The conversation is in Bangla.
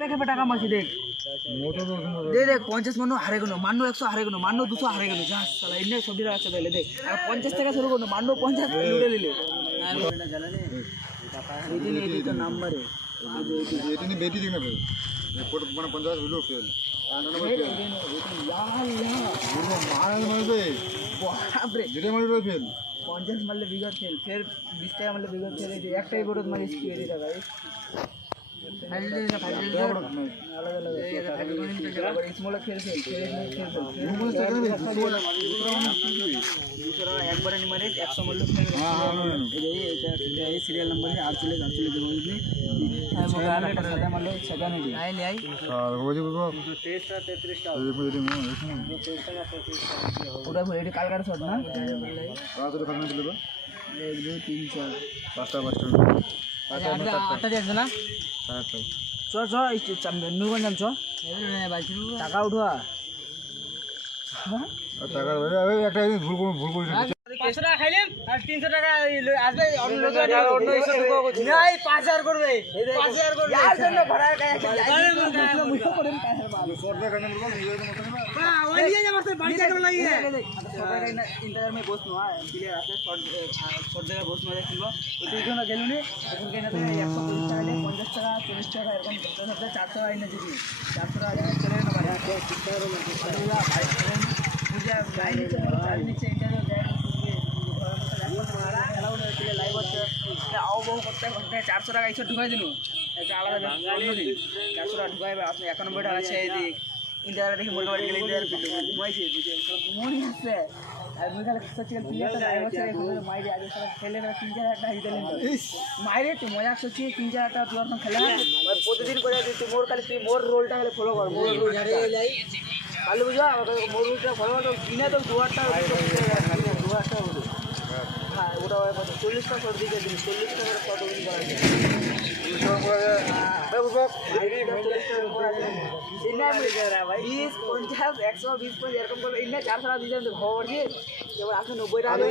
দেখে টাকা মাছি দেখ দে দেখ 50 মানো হারে গেল মানো 100 হারে গেল মানো 200 হারে গেল যা শালা ইন্নে সবজি আছে তাহলে দেখ আর 50 টাকা শুরু করলো মানো 50 লুটে নিলে আর এটা জানানে টাকা এই তো নম্বরে এটা নি বেটি দিনা ফেল রিপোর্ট মানে 50 হলো ফেল আনানো ফেল মার মারবে বাপ রে যেটা মারবে ফেল 50 মারলে বিগত ফেল ফের 20 টাকা মারলে বিগত ফেল এই একটাই বড় মারি স্কিয়ে দিতা ভাই ফাইল দে আলাদা আলাদা স্মল খেল একবারে নি মারে 100 মারলে ফেল এই সিরিয়াল নাম্বার है 48 দেবো দিদি সাদা মারলে সাদা নেই আই লে আই আর ওই বাবা 23 টা 33 টা ওটা এডি কালকার শট না রাতে খানা দিলে তো 1 2 3 4 পাঁচটা আটটা দেখছ না চ চ নুরগঞ্জ যাম চ টাকা উঠোয়া টাকা একটা ভুল করে 500 টাকা খাইলেন আর 300 টাকা আসবে অন্য নাই 5000 করবে 5000 করবে यार জন্য ভাড়া কায় মুখো করেন 5000 करने बोल ये तो मतलब हां ওই নিয়ে যা মাস্টার বাড়ি থেকে লাগি ইন্টারভিউ में বসনো প্লেয়ার আছে শর্ট জায়গা বসনো দেখলো ওই দুইজন গেল নি এখন কেনা তো 150 টাকা 50 টাকা 40 টাকা এরকম 400 টাকা এনে দিবি 400 টাকা চলে না বাড়ি পূজা গাইনি চাল নিচে ইন্টারভিউ দেয় লাইভ হচ্ছে আও বহু করতে 400 টাকা এসে ঢুকাই দিল একটা আলাদা 400 টাকা ঢুকাইবে আপনি 91 টাকা আছে এই দিক ইন্টারভিউ দেখে মনে বাড়ি গেলে ইন্টারভিউ ঘুমাইছে মনে আছে আর মুই খালি সচিল প্লেয়ারটা লাইভ হচ্ছে মাইরে আজ সারা খেলে না 3000 টাকা হারিয়ে দিলেন মাইরে তুই মজা করছিস 3000 টাকা তুই এখন খেলে প্রতিদিন করে তুই মোর খালি তুই মোর রোলটা খালি ফলো কর মোর রোল লাই ভালো বুঝা মোর রোলটা ফলো কর দিনে তো 2000 টাকা 2000 টাকা হ্যাঁ ওটা 40 টাকা সর্দি দিয়ে দিন 40 টাকা কত দিন করা যায় 20 50 120 এরকম করে ইন্না 400 টাকা দিয়ে দেন খবর দিয়ে এবার আসলে 90 টাকা